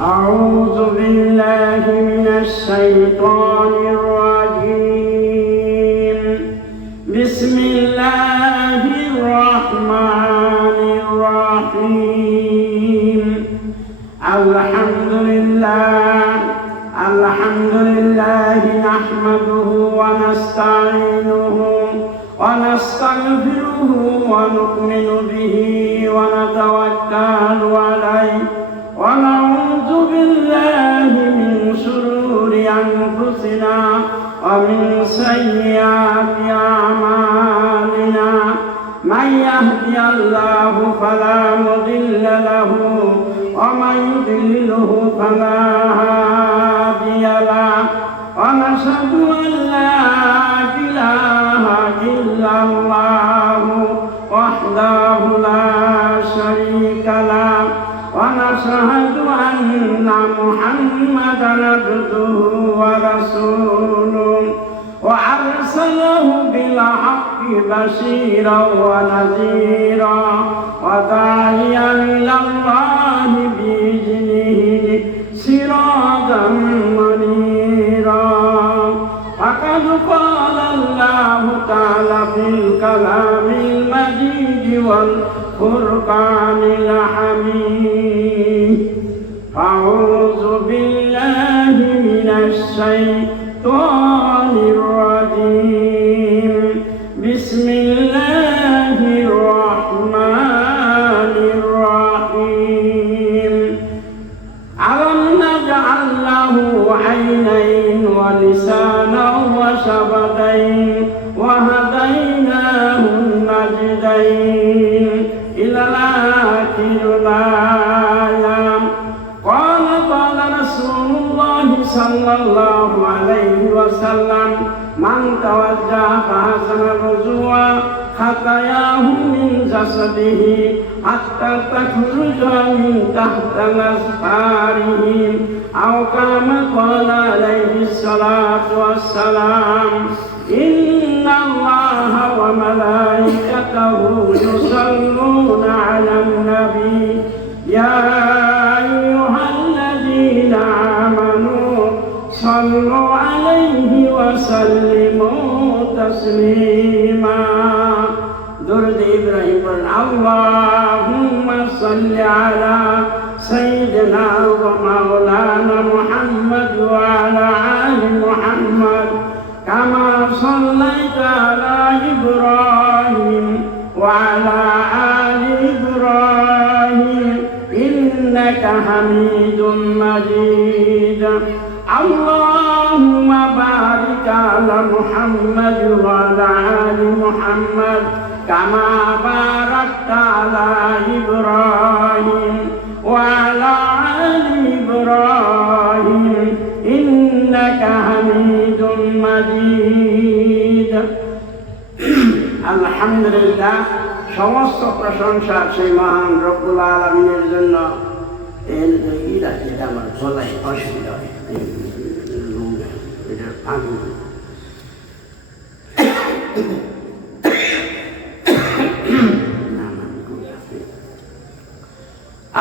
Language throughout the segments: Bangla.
أعوذ بالله من الشيطان الرجيم. بسم الله الرحمن الرحيم. الحمد لله نحمده ونستعينه ونستغفره ونؤمن به ونتوكل عليه ونعوذ بالله من شرور أنفسنا ومن سيئات أعمالنا. من يهدي الله فلا مضل له ومن يضلله فلا هادي له. ونشهد أن لا إله إلا الله وحده لا شريك له. ونشهد أن محمدا عبده ورسوله وأرسله بالحق بشيرا ونذيرا وداعيا إلى الله بإذنه سراجا منيرا. فقد قال الله تعالى في الكلام المجيد والفرقان الحميد. أعوذ بالله من الشيطان الرجيم. بسم الله الرحمن الرحيم. ألم نجعل له عينين ولسانا وشفتين وهديناه النجدين إلى آخر الآية. قال رسول الله صلى الله عليه وسلم: من توجه فحسن الرجوع خطاياه من جسده حتى تخرج من تحت أظفاره، أو كما قال عليه الصلاة والسلام: إن الله وملائكته يصلون على النبي يا أيها الذين آمنوا صلوا عليه وسلموا تسليما. درود إبراهيم. اللهم صل على سيدنا ومولانا محمد وعلى آل محمد كما صليت على إبراهيم وعلى آل إبراهيم إنك حميد مجيد. اللهم بارك على محمد وعلى آل محمد كما باركت على إبراهيم وعلى آل إبراهيم إنك حميد مجيد. আলহামদুলিল্লাহ, সমস্ত প্রশংসা সেই মহান রব্বুল আলামিনের জন্য। আমার গলায় অসুবিধা হয়,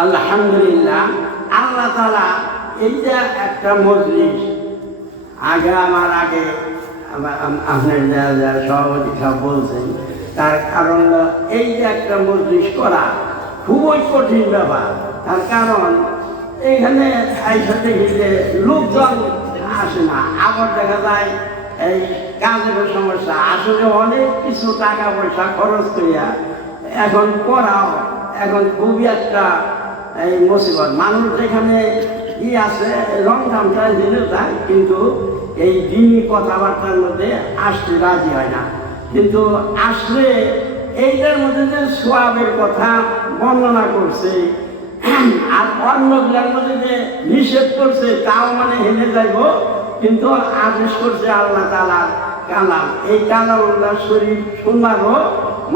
আলহামদুলিল্লাহ, আল্লাহ তাআলা এই যে একটা মজলিস, আমার আগে আপনার যা সভাপতি সব বলছেন, তার কারণ এই যে একটা মজলিস করা খুবই কঠিন ব্যাপার। তার কারণ এইখানে দেখি যে লোকজন আসে না, আবার দেখা যায় এই কাজের সমস্যা। আসলে অনেক কিছু টাকা পয়সা খরচ করিয়া এখন করাও এখন খুবই একটা এই মুসিবত। মানুষ যেখানে আছে রংধামটা জেনে যায়, কিন্তু এই দিনই কথাবার্তার মধ্যে আসতে রাজি হয় না। কিন্তু আসলে এইটার মধ্যে যে সোয়াবের কথা বর্ণনা করছে আর অন্যগুলোর মধ্যে যে নিষেধ করছে তাও মানে হেলে যাইব, কিন্তু আদেশ করছে আল্লাহ তাআলার কালাম। এই কালামুল্লাহ শরীফ শোনারও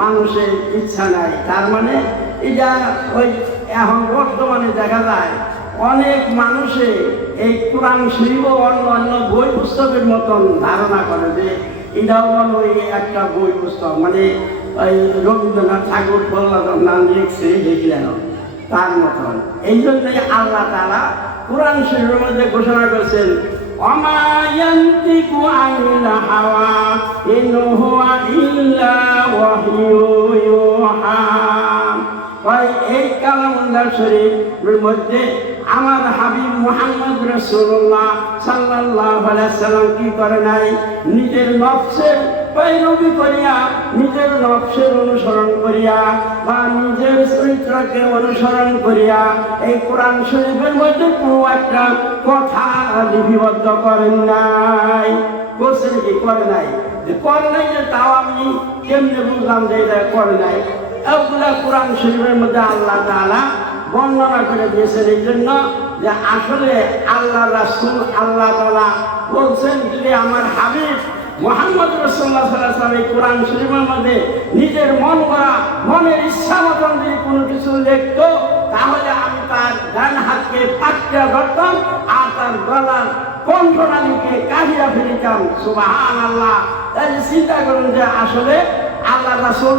মানুষের ইচ্ছা নাই। তার মানে এটা ওই এখন বর্তমানে দেখা যায় অনেক মানুষে এই কোরআন শরীফ ও অন্য বই পুস্তকের মতন ধারণা করে যে এটাও ওই একটা বই পুস্তক, মানে ওই রবীন্দ্রনাথ ঠাকুর প্রহ্লাদ নাম লিখছে দেখলেন। তার মতন। এই জন্যই আল্লাহ তাআলা কোরআন শরীফের মধ্যে ঘোষণা করেছেন, ওমা ইয়ানতিকু আনিল হাওয়া ইন হুয়া ইল্লা ওয়াহয়ু ইউহা। এই কালামুল্লাহ শরীফের মধ্যে আমার হাবিব মুহাম্মদ রাসূলুল্লাহ সাল্লাল্লাহু আলাইহি সাল্লাম কি করে নাই, নিজের নফসের पैरवी करिया निजेर नफ्सेर अनुसरण करिया बा निजेर चरित्रके अनुसरण करिया এই কোরআন শরীফের মধ্যে কোনো একটা কথা লিপিবদ্ধ করেন নাই। করছেন কি? করে নাই। যে করে নাই যে তাও আমি কেমনে বুঝলাম যে এটা করে নাই? এগুলা কোরআন শরীফের মধ্যে আল্লাহ তাআলা বর্ণনা করে দিয়েছেন। এই জন্য যে আসলে আল্লাহ রাসূল আল্লাহ তাআলা বলছেন, যদি আমার হাবিব মুহাম্মদ রাসূলুল্লাহ সাল্লাল্লাহু আলাইহি ওয়াসাল্লাম এই কোরআন শরীফের মধ্যে নিজের মন করা মনের ইচ্ছা মতন যদি কোনো কিছু লিখতো, তাহলে আমি তার ডান হাতকে পাকড়ে ধরতাম আর তার গলার কণ্ঠনালীকে কাটিয়ে ফেলিতাম। সুবহানাল্লাহ। তাই চিন্তা করুন যে আসলে আল্লাহ রাসূল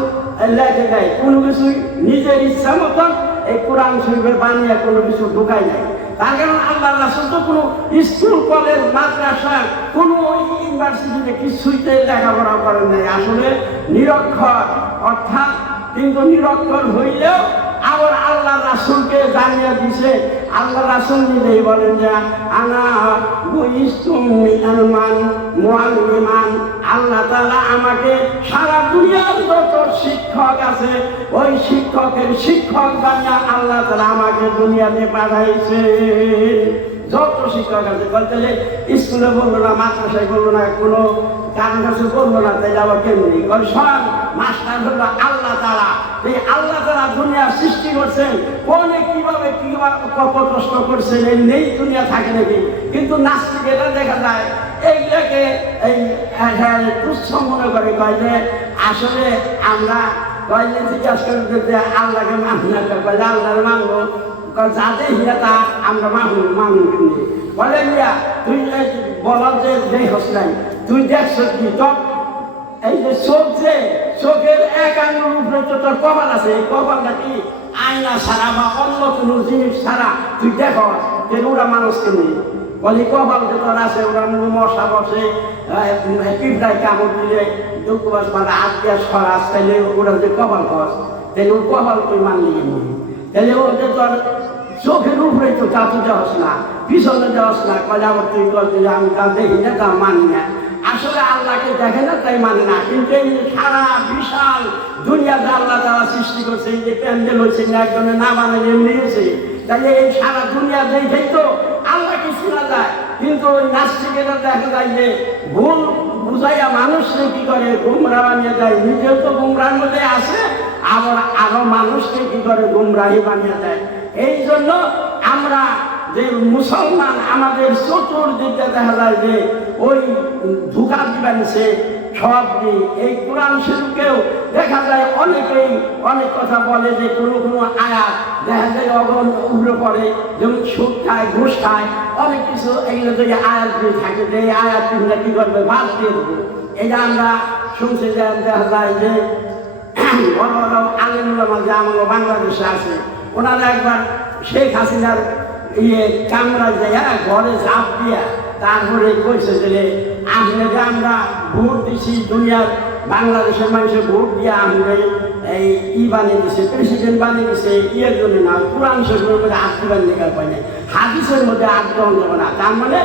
লেখে নাই কোনো কিছুই নিজের ইচ্ছা মতন এই কোরআন শরীফের বানিয়ে কোনো কিছু ঢুকায় নাই। তার কারণ আল্লাহ রাসূল তো কোনো স্কুল কলেজ মাদ্রাসা কোনো ইউনিভার্সিটিতে কিছুইতে লেখাপড়া করেন নাই। আসলে নিরক্ষর, অর্থাৎ কিন্তু নিরক্ষর হইলেও আবার আল্লাহ রাসূলকে জানিয়ে দিছে। আল্লাহ রাসূল নিজেই বলেন যে আনা বুইস্তুম মিনাল মুআল্লিমান, আল্লাহ তাআলা আমাকে সারা দুনিয়ার যত শিক্ষক আছে ওই শিক্ষকের শিক্ষক বানিয়ে আল্লাহ তাআলা আমাকে দুনিয়াতে পাঠাইছে। যত শিক্ষক আছে বলতে স্কুলে বললো না, মাদ্রাসায় বললো না, কোনো কারোর কাছে বললো না, তাই আবার কেমনি সব মাস্টার হলো আল্লাহ তাআলা। এই আল্লাহ তাআলা দুনিয়া সৃষ্টি করছেন, কোনে কিভাবে কত কষ্ট করছেন এই নেই দুনিয়া থাকে নাকি? কিন্তু নাস্তিকেরা দেখা যায় এইগুলাকে এই তুচ্ছ মনে করে, কয় যে আসলে আমরা কয় যে জিজ্ঞাসা করতে আল্লাহকে মানি না, কয় যে আল্লাহর মানবো যাদের হিয়াতা আমরা মানুষ কিনে বলে মিয়া তুই বল যে দেখছ নাই, তুই দেখছ কি? তোর এই যে চোখ, যে চোখের এক আঙুল উপরে তো তোর কপাল আছে, এই কপালটা কি আয়না ছাড়া বা অন্য কোনো জিনিস ছাড়া তুই দেখ যে ওরা মানুষ কিনে বলি কপাল যে তোর আছে, ওরা মশা বসে পিঁপড়ায় কামড় দিলে দুঃখ বাস মানে হাত দিয়ে সরাস, তাইলে ওরা যে কপাল কস তাইলে ওর কপাল তুই মানলি কিনি? তাহলে ওদের তোর চোখের উপরে তো চাচু যাওয়াস না, পিছনে যাওয়াস না, কজাবর তুই করতে আমি তা দেখি না, তা মানি না। আসলে আল্লাহকে দেখে না তাই মানে না। কিন্তু এই সারা বিশাল দুনিয়াতে আল্লাহ তাআলা সৃষ্টি করছে, এই যে প্যান্ডেল হচ্ছে না একজনে না মানে এমনি হয়েছে, তাহলে এই সারা দুনিয়া দেখেই তো আল্লাহকে শোনা যায়। কিন্তু ওই নাস্তিকেরা দেখা যায় যে ভুল বুঝাইয়া মানুষকে কি করে গুমরা বানিয়ে যায়, নিজেও তো গুমরার মধ্যে আসে, আবার আরো মানুষকে কি করে গুমরাহি বানিয়ে দেয়। এই জন্য আমরা যে মুসলমান আমাদের চতুর্দিকে দেখা যায় যে ওই ধোঁকা দিবানিছে সব দিন। এই কোরআন শরীফকেও দেখা যায় অনেকেই অনেক কথা বলে যে কোনো কোনো আয়াত দেখা যায় অগণ উগ্র পড়ে, যেমন সুদ খায়, ঘুষ খায়, অনেক কিছু এগুলো যদি আয়াত দিয়ে থাকে যে এই আয়াত তিনটা কি করবে বাদ দিয়ে দেবো। এটা আমরা শুনছি যে দেখা যায় যে বড় বড় আলেমুলামা যে আমাদের বাংলাদেশে আছে, ওনারা একবার শেখ হাসিনার কামরা যায় ঘরে ঝাঁপ দিয়া তারপরে কইছে যে আপনাকে আমরা ভোট দিছি, দুনিয়ার বাংলাদেশের মানুষের ভোট দিয়ে আমাদের এই বানিয়ে দিছে, প্রেসিডেন্ট বানিয়ে দিছে, ইয়ের জন্য না, কোরআন শরীফের মধ্যে আত্মীয় লেখার পাই নাই, হাদিসের মধ্যে আত্মীয় দেবো না। তার মানে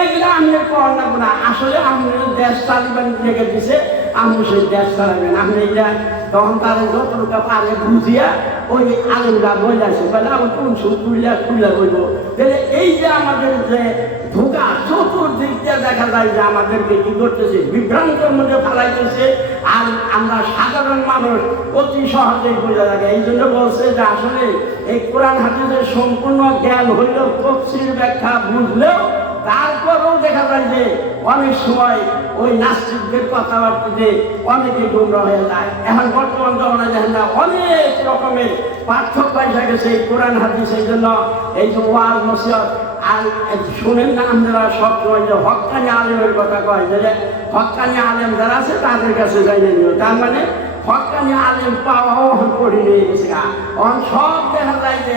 এগুলো আমি কর লাগবো না। আসলে আপনি দেশ তালিবান লেগে দিছে, আপনি সেই দেশ চালাবেন, আপনি এটা তখন তাদের যতটুকু পারে বুঝিয়া ওই আলেমরা বলে আছে, বলে আমি কোন সুদ খুলে বলবো। তাহলে এই যে আমাদের যে ধোঁকা চতুর্দিক দিয়ে দেখা যায় যে আমাদেরকে কি করতেছে, বিভ্রান্তের মধ্যে ফেলাইতেছে, আর আমরা সাধারণ মানুষ অতি সহজেই বোঝা লাগে। এই জন্য বলছে যে আসলে এই কোরআন হাদিসের সম্পূর্ণ জ্ঞান হইলেও তফসির ব্যাখ্যা বুঝলেও তারপরেও দেখা যায় যে অনেক সময় ওই নাস্তিকদের কথাবার্তাতে অনেকে গুমরা হয়ে যায়। এখন বর্তমান জমানা দেখেন না অনেক রকমের পার্থক্য এসে গেছে এই কোরআন হাদিস। এই জন্য এই যে ওয়াজ নসিহত আর শুনেন না আপনারা সবসময় যে হক্কানি আলেমের কথা কয়, যে হক্কানি আলেম যারা আছে তাদের কাছে যাই নিও। তার মানে হকানি আলেম পাওয়াও করি নিয়ে গেছে সব দেখা যায় যে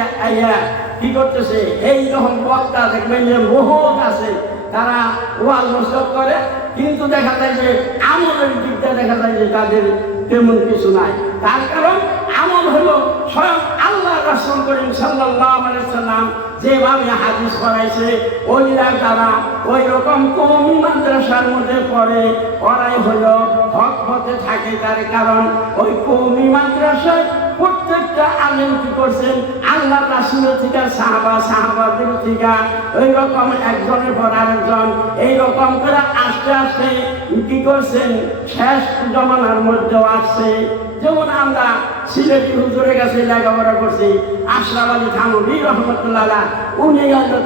কি করতেছে এই রকম বক্তা দেখবেন যে বহুত আছে তারা ওয়াজ নসিহত করে কিন্তু দেখা যায় যে আমলের দিকটা দেখা যায় যে তাদের তেমন কিছু নাই। তার কারণ আমল হলো স্বয়ং আল্লাহ রাসূল করিম সাল্লাল্লাহু আলাইহি সাল্লাম যেভাবে হাদিস পড়াইছে ওইরা তারা ওই রকম কওমি মাদ্রাসার মধ্যে পড়ে ওরাই হলো হক পথে থাকে। তার কারণ ওই কওমি মাদ্রাসায় প্রত্যেকটা আলেম কি করছেন আল্লাহ রাসূলের থেকে সাহাবাদের থেকে ওই রকম একজনের পর আরেকজন এইরকম করে আস্তে আস্তে কি করছেন শেষ জমানার মধ্যেও আসছে। যেমন আমরা সিলেটি হুজুরের কাছে লেখাপড়া করছি আশরাফ আলী থানভী রহমতুল্লাহ আলাইহি, উনি হয়তো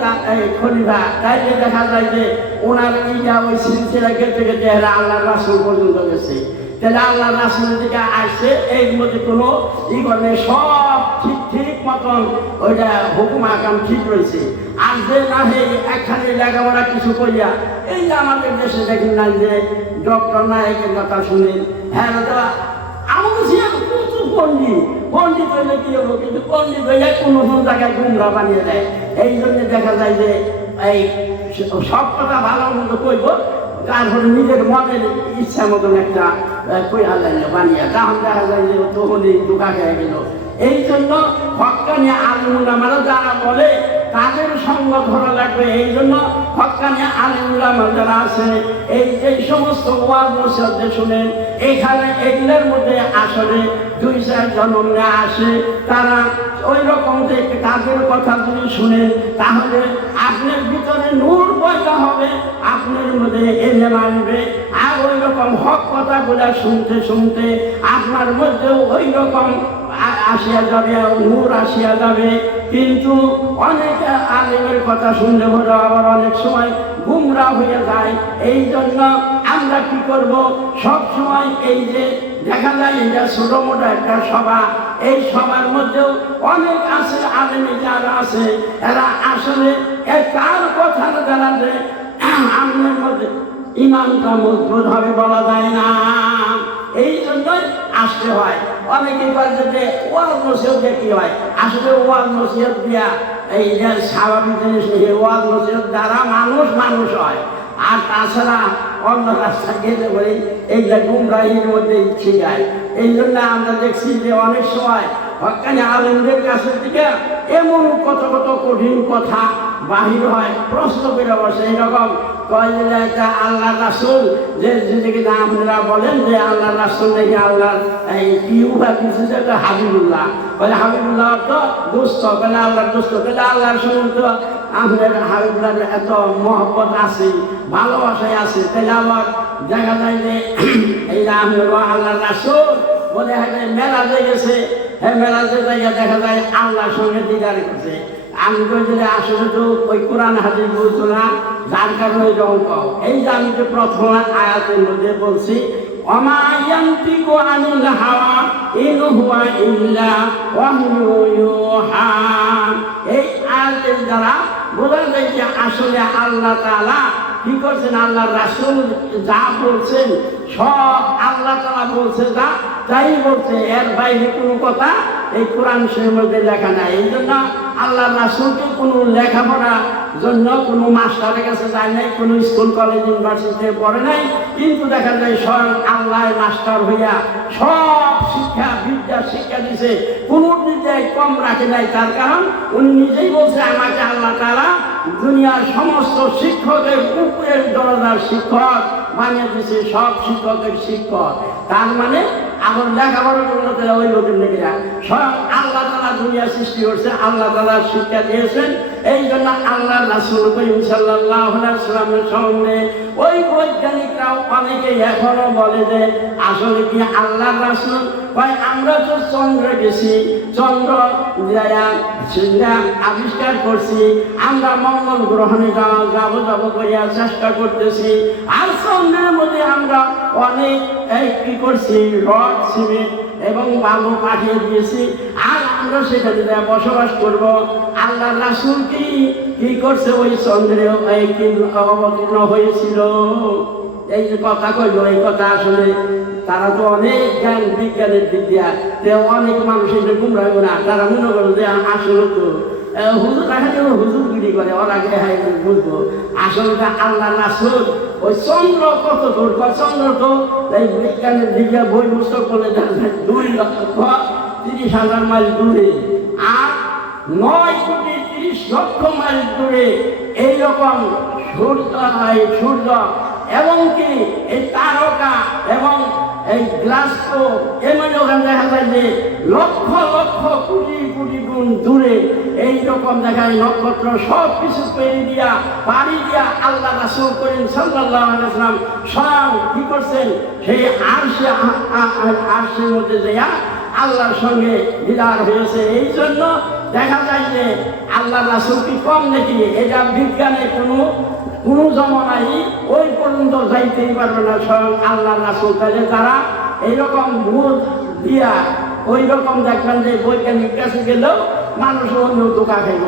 খলিফা, তাইলে দেখা যায় যে ওনার ইয়া ওই সিলসিলা গেতে গেতে এরা আল্লাহ রাসূল পর্যন্ত গেছে। তাহলে আল্লাহ রাসূলের দিকে আসছে এর মধ্যে কোনো ই করে সব ঠিক মতন ওইটা হুকুম আকাম ঠিক রয়েছে। আর যে না একখানে লেখাপড়া কিছু করিয়া এই যে আমাদের দেশে দেখেন না যে ডক্টর নায়কের কথা শুনেন, হ্যাঁ আমাদের ছিল প্রচুর পণ্ডিত হইলে কি হবো, কিন্তু পণ্ডিত হইলে কোনো জায়গায় গুমরা বানিয়ে দেয়। এই জন্য দেখা যায় যে এই সব কথা ভালো মন্দ কইব, তারপরে নিজের মনের ইচ্ছা মতন একটা বানিয়ে তখন দেখা যায় যে তখনই ধোঁকা খেয়ে গেল। এই জন্য হক্কানি আলিমুলামারা যারা বলে তাদের সঙ্গ ধরা লাগবে। এই জন্য হক্কানি আলিমুলামা যারা আছে এই যে সমস্ত ওয়াজ নসিহত শুনেন এখানে এগুলোর মধ্যে আসলে 2-4 জনম না আসে, তারা ওই রকম যে কাজের কথা যদি শুনেন তাহলে আপনার ভিতরে নূর পয়দা হবে, আপনার মধ্যে এলে মানবে। আর ওই রকম হক কথাগুলা শুনতে শুনতে আপনার মধ্যেও ওই রকম আসিয়া যাবে, নূর আসিয়া যাবে। কিন্তু অনেক আলেমের কথা শুনলে পরে আবার অনেক সময় গুমরা হয়ে যায়। এই জন্য আমরা কি করব, সব সময় এই যে দেখা যায় এটা ছোট মোটো একটা সভা, এই সবার মধ্যেও অনেক আছে আলেমে যারা আছে এরা আসলে কার কথা যারা যে আমাদের মধ্যে ইমানটা মজবুত হবে বলা যায় না। এই জন্যই আসতে হয়। অনেকে বলে যে ওয়াজ নসিহত কি হয়, আসলে ওয়াজ নসিহত দিয়া এই যে স্বাভাবিক জিনিস ওয়াজ নসিহত দ্বারা মানুষ হয়। আর তাছাড়া অন্য রাস্তা গেলে বলে এইগুলা গুমরাহির মধ্যে শিখায়। এই জন্য আমরা দেখছি যে অনেক সময় হক্কানি আলেমদের কাছে থেকে এমন কত কঠিন কথা বাহির হয়, প্রশ্ন করে বসে। এইরকম কয় যে আল্লাহ রাসূল যে কিনা আপনারা বলেন যে আল্লাহ রাসূল নাকি আল্লাহ এই পিউবা কিছু হাবিবুল্লাহ, বলে হাবিবুল্লাহ তো দুস্থ, বলে আল্লাহর দুস্থ, বলে আল্লাহর সঙ্গে তো আপনার হাবিবুল্লাহর এত মহব্বত আছে, ভালোবাসায় আছে। তাহলে আবার দেখা যায় যে এই আপনার আল্লাহ রাসূল বলে হ্যাঁ মেলাজে গেছে, হ্যাঁ মেলাজে জায়গা দেখা যায় আল্লাহর সঙ্গে দিদার করছে। আমি যদি আসলে তো ওই কোরআন হাদিস বলছো না, যার কারণে রঙ্ক। এই যে আমি যে প্রথম আয়াতের মধ্যে বলছি ওমা ইয়ানতিকু আনিল হাওয়া ইন হুয়া ইল্লা ওয়াহয়ু ইউহা, এই আয়াতের দ্বারা বোঝা যায় যে আসলে আল্লাহ তাআলা কি করছেন, আল্লাহ রাসূল যা বলছেন সব আল্লাহ তাআলা বলছে, তাই বলছে, এর বাইরে কোনো কথা এই কোরআন শরীফের মধ্যে লেখা নাই। এই জন্য আল্লাহ রাসূলকে কোনো লেখাপড়ার জন্য কোনো মাস্টারের কাছে যায় নাই, কোনো স্কুল কলেজ ইউনিভার্সিটিতে পড়ে নাই, কিন্তু দেখা যায় স্বয়ং আল্লাহ মাস্টার হইয়া সব বিদ্যা শিক্ষা দিছে, কোনো দিকে কম রাখে নাই। তার কারণ উনি নিজেই বলছে আমাকে আল্লাহ তাআলা দুনিয়ার সমস্ত শিক্ষকের উপরের দরজার শিক্ষক বানিয়ে দিয়েছে, সব শিক্ষকের শিক্ষক। তার মানে আমার লেখাপড়া করলে তাহলে ওই লোকের লেখেরা স্বয়ং আল্লাহ তাআলা দুনিয়া সৃষ্টি করছে, আল্লাহ তাআলা শিক্ষা দিয়েছেন। এই জন্য আল্লাহ রাসূল করিম সাল্লাল্লাহু আলাইহি ওয়াসাল্লামের সঙ্গে ওই বৈজ্ঞানিকরাও অনেকে এখনো বলে যে আসলে কি আল্লাহ রাসূল ভাই আমরা তো চন্দ্রে গেছি, চন্দ্র আবিষ্কার করছি, আমরা মঙ্গল গ্রহণে যাব করিয়া চেষ্টা করতেছি, আর চন্দ্রের মধ্যে আমরা অনেক কি করছি রড সিমেন্ট এবং বালু পাঠিয়ে দিয়েছি, আর আমরা সেখানে বসবাস করব। আল্লাহ রাসূল কি করছে ওই চন্দ্রে অবতীর্ণ হয়েছিল? এই যে কথা কইল, এই কথা আসলে তারা তো অনেক জ্ঞান বিজ্ঞানের দিক দিয়া অনেক মানুষ এটা গুমরাহ না, তারা মনে করো যে আসলে তো হুজুর রাখাতে হুজুরগিরি করে, ওর আগে হ্যাঁ বুঝবো আসলে আল্লাহ রাসূল ওই চন্দ্র কত দূর, চন্দ্র তো এই বিজ্ঞানের দিকে বই পুস্তক বলে 2,30,000 মাইল দূরে, আর 9,30,00,000 মাইল দূরে এইরকম সূর্য এবং কি এই তারকা এবং এই গ্লাস্কো এমন ওখানে দেখা যায় যে লক্ষ লক্ষ কোটি কোটি গুণ দূরে এইরকম দেখায় নক্ষত্র সব কিছু পেরি দিয়া পাড়ি দিয়া আল্লাহ রাসূল করিম সাল্লাল্লাহু আলাইহি ওয়াসাল্লাম স্বয়ং কি করছেন, সেই আরশের মধ্যে যাইয়া আল্লাহর সঙ্গে দিদার হয়েছে। এই জন্য দেখা যায় যে আল্লাহ রাসূল কি কম নাকি, এটা বিজ্ঞানে কোনো জমানায় ওই পর্যন্ত যাইতেই পারবে না স্বয়ং আল্লাহ রাসূল। তাহলে তারা এইরকম ভূত দিয়া ওই রকম দেখবেন যে বৈজ্ঞানিক কাছে গেলেও মানুষ অন্য ধোকা খাইব,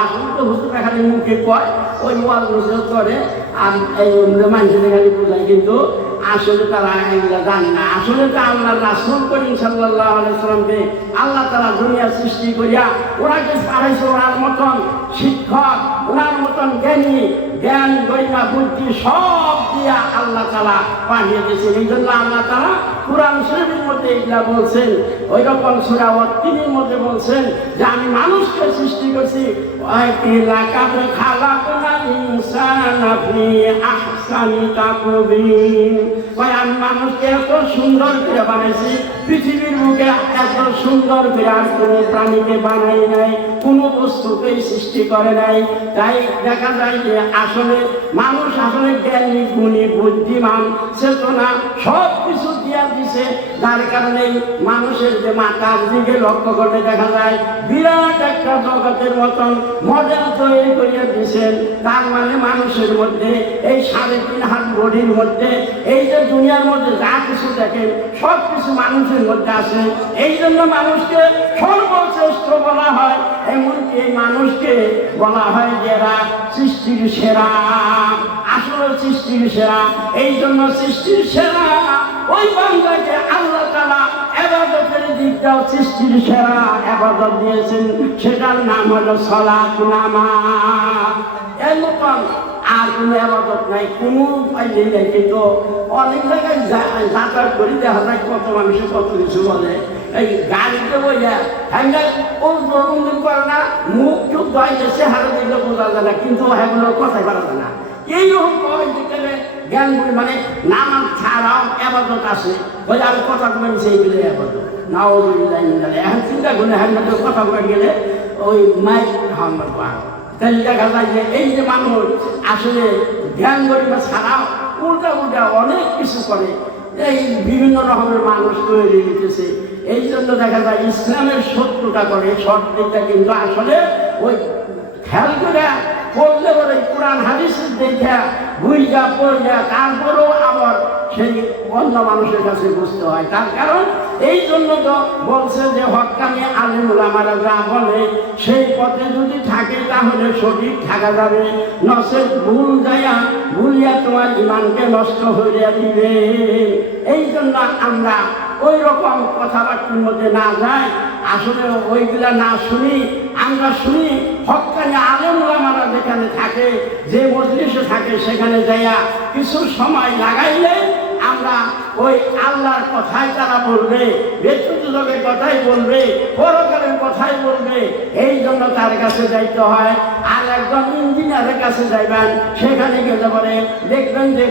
আসলে তো হুজুরা খালি মুখে কয়, ওই ওয়াজ করে আর এই মানুষের খালি বোঝায়, কিন্তু আসলে তারা এগুলো জানে না। আসলে তো আল্লাহ রাসূল করিম সাল্লাল্লাহু আলাইহি ওয়াসাল্লামকে আল্লাহ তাআলা দুনিয়া সৃষ্টি করিয়া ওনাকে পাঠাইছে ওনার মতন শিক্ষক, ওনার মতন জ্ঞানী, জ্ঞান গরিমা বুদ্ধি সব দিয়া আল্লাহ তাআলা পাঠিয়ে দিয়েছেন। এই জন্য আল্লাহ তাআলা কুরআন শরীফের মধ্যে এগুলা বলছেন, ওই রকম সূরা ওয়াত-তিনের মধ্যে বলছেন যে আমি মানুষকে সৃষ্টি করছি, লাকাদ খালাকনাল ইনসানা ফি আহসানি তাকওয়িম, আমি মানুষকে এত সুন্দর করে বানাইছি, পৃথিবীর বুকে এত সুন্দর করে আর কোনো প্রাণীকে বানাই নাই, কোনো বস্তুকেই সৃষ্টি করে নাই। তাই দেখা যায় যে আসলে মানুষ আসলে জ্ঞানী, গুণী, বুদ্ধিমান, চেতনা সব কিছু দিয়া দিছে, যার কারণে মানুষের যে মাথার দিকে লক্ষ্য করলে দেখা যায় বিরাট একটা জগতের মতন মডেল তৈরি করিয়া দিয়েছেন। তার মানে মানুষের মধ্যে এই 3.5 হাত বডির মধ্যে এই যে দুনিয়ার মধ্যে যা কিছু দেখেন সব কিছু মানুষের মধ্যে আছে। এই জন্য মানুষকে সর্বশ্রেষ্ঠ বলা হয়, এমনকি এই মানুষকে বলা হয় যে এরা সৃষ্টির সেরা, আসলে সৃষ্টির সেরা। এই জন্য সৃষ্টির সেরা ওই বান্দাকে আল্লাহ তাআলা ইবাদতের দিকটাও সৃষ্টির সেরা ইবাদত দিয়েছেন, সেটার নাম হলো সালাত, নামাজ। এর মতন আর কোনো ইবাদত নাই, কোনো পাইলে নাই। কিন্তু অনেক জায়গায় যাতায়াত করি দেখা যায় কত মানুষের কত কিছু বলে, এই গাড়িতে বইয়া হ্যাঁ ওর জন্মদিন করে না, মুখ চুপ ধোয়াইছে, চেহারা দিলে বোঝা যায় না, কিন্তু এগুলো কথাই পারা যায় না। এইরকম জ্ঞান মানে নামাজ ছাড়াও ইবাদত আছে, বলে আমি কথা বলেছি এইগুলো ইবাদত না, এখন চিন্তা করে হ্যাঁ কথা বলে গেলে ওই মাইক হামলা পায়। তাই দেখা যায় যে এই যে মানুষ আসলে জ্ঞান গরিমা ছাড়াও উল্টা উল্টা অনেক কিছু করে, এই বিভিন্ন রকমের মানুষ তৈরি হইতেছে। এই জন্য দেখা যায় ইসলামের শত্রুতা করে, শত্রুতা কিন্তু আসলে ওই খেয়াল করে পড়লে বলে কোরআন হাদিসের দেখা বুঝা পড়া তারপরেও আবার সেই অন্য মানুষের কাছে বুঝতে হয়। তার কারণ এই জন্য তো বলছে যে হক্কানি আলেম ওলামারা যা বলে সেই পথে যদি থাকে তাহলে সঠিক থাকা যাবে, নচেত ভুলিয়া তোমার ইমানকে নষ্ট হইয়া দিবে। এই জন্য আমরা ওই রকম কথাবার্তার মধ্যে না যাই, আসলে ওইগুলা না শুনি, আমরা শুনি হক্কানি আলেম ওলামারা যেখানে থাকে, যে মজলিসে থাকে সেখানে যাইয়া কিছু সময় লাগাইলে আমরা ওই আল্লাহর কথাই তারা বলবে, ব্যক্তিগতের কথাই বলবে, পরকালের কথাই বলবে। এই জন্য তার কাছে যাইতে হয়। আর একজন ইঞ্জিনিয়ারের কাছে যাইবেন, সেখানে গেলে পরে দেখবেন যে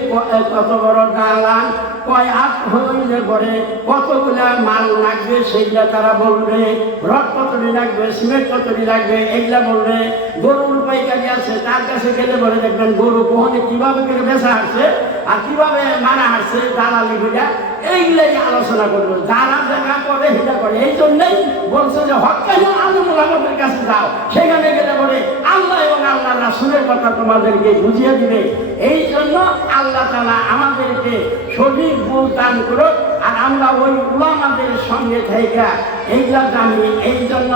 কত বড় দালান, কয় হাত হইলে পরে কতগুলা মাল লাগবে সেইগুলা তারা বলবে, রড কতটি লাগবে, সিমেন্ট কতটি লাগবে এইগুলা বলবে। গরুর পাইকারি আছে, তার কাছে গেলে পরে দেখবেন গরু কোহনে কিভাবে করে বেচা হারছে আর কিভাবে মারা হারছে, দালালি ভিড়া এইগুলাই আলোচনা করবো। যারা দেখা করে সেটা করে। এই জন্যই বলছে যে হক্কানি আলেম ওলামাদের কাছে যাও, সেখানে গেলে পরে আল্লাহ এবং আল্লাহ রাসূলের কথা তোমাদেরকে বুঝিয়ে দিবে। এই জন্য আল্লাহ তাআলা আমাদেরকে সঠিক বুঝ দান করুক, আর আমরা ওই উলামাদের সঙ্গে থেকে এইগুলা জানি। এই জন্য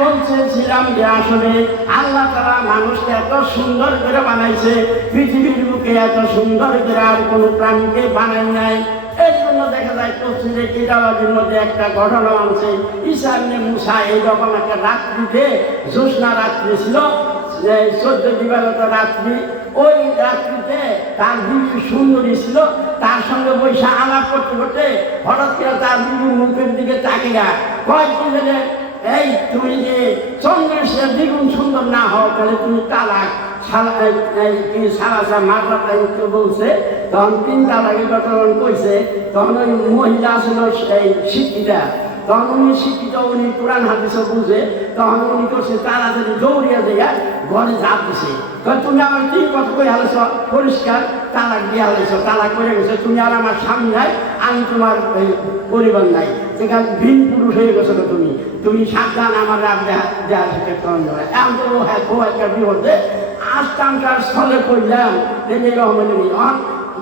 বলতেছিলাম যে আসলে আল্লাহ তাআলা মানুষকে এত সুন্দর করে বানাইছে, পৃথিবীর বুকে এত সুন্দর করে আর কোনো প্রাণীকে বানাই নাই। এর জন্য দেখা যায় তফসিরে কিতাবের মধ্যে একটা ঘটনা আছে, ঈসা ইবনে মুসা এইরকম একটা রাত্রিতে, জ্যোৎস্না রাত্রি ছিল, 14 দিবাগত রাত্রি। ওই রাত্রিতে তার বিবি সুন্দরী ছিল, তার সঙ্গে বৈশা আলাপ করতে করতে হঠাৎ করে তার বিবির মুখের দিকে তাকিয়া কয়েকটি যে এই তুমি যে চন্দ্রের সে দ্বিগুণ সুন্দর না হও তাহলে তুমি তালাক সারা মাত্রা বলছে। তখন 3 তালাকের কথা কইছে। তখন ওই মহিলা ছিল এই শিক্ষিতা, তখন উনি শিক্ষিত, উনি কোরআন হাদিসও বুঝে। তখন উনি করছে তাড়াতাড়ি দৌড়িয়া দিয়া ঘরে ঝাঁপ দিছে। তুমি আমার 3 কথা কই হালেছ, পরিষ্কার তালাক দিয়ে হালেছ, তালাক করে গেছে, তুমি আর আমার স্বামী নাই, আমি তোমার পরিবার নাই, যেখানে ভিন পুরুষ হয়ে গেছো তুমি, তুমি সাবধান আমার রাত দেওয়ার সাথে কম যাবে। এমন তো হ্যাঁ খুব একটা বিপদে আস্তামটার স্থলে করলাম।